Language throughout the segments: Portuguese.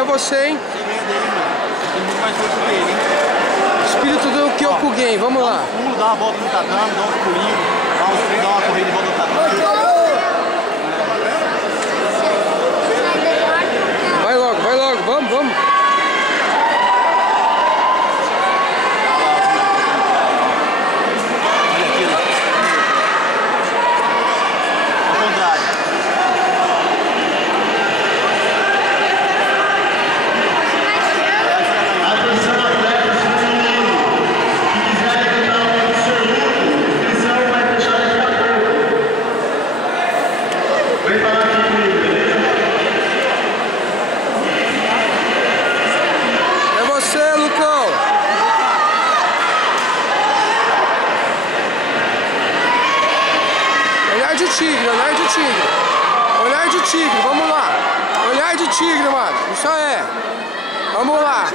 é você, hein? Você ganha dele, mano. Tem muito mais força que ele, hein? Espírito do Kyokugen, vamos lá. Dá um pulo, dá uma volta no tatame, dá uns pulinhos, dá uma corrida em volta do tatame. Vai logo, vamos. Olha aquilo. Ao contrário. Atenção, atletas femininos. Se quiser tentar um absoluto, a inscrição vai fechar daqui a pouco. Vem falar aqui comigo, beleza? É você, Lucão. Olhar de tigre, Olhar de tigre, vamos lá. Olhar de tigre, mano. Isso é. Vamos lá.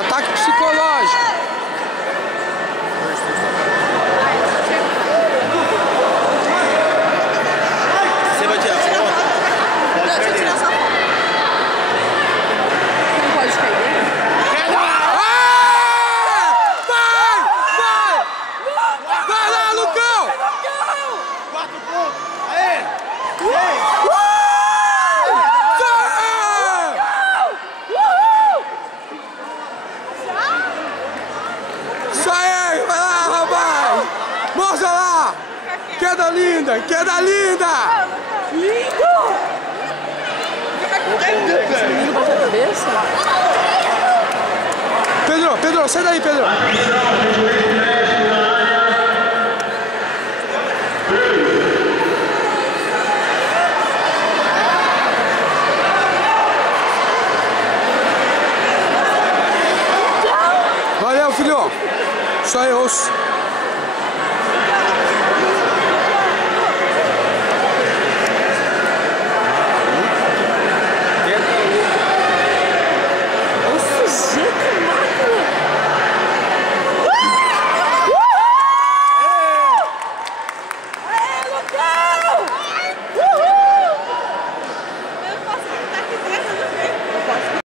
Ataque psicológico. Você vai tirar foto? Pode perder. Não pode perder. Vai lá, Lucão! 4 pontos. Aê! Isso aí, vai lá, rapaz! Mostra lá! Queda linda! Lindo! Esse menino bateu a cabeça. Pedro, sai daí, Pedro! Atenção, rejoelho médico na área. Valeu, filho! Isso aí, osso!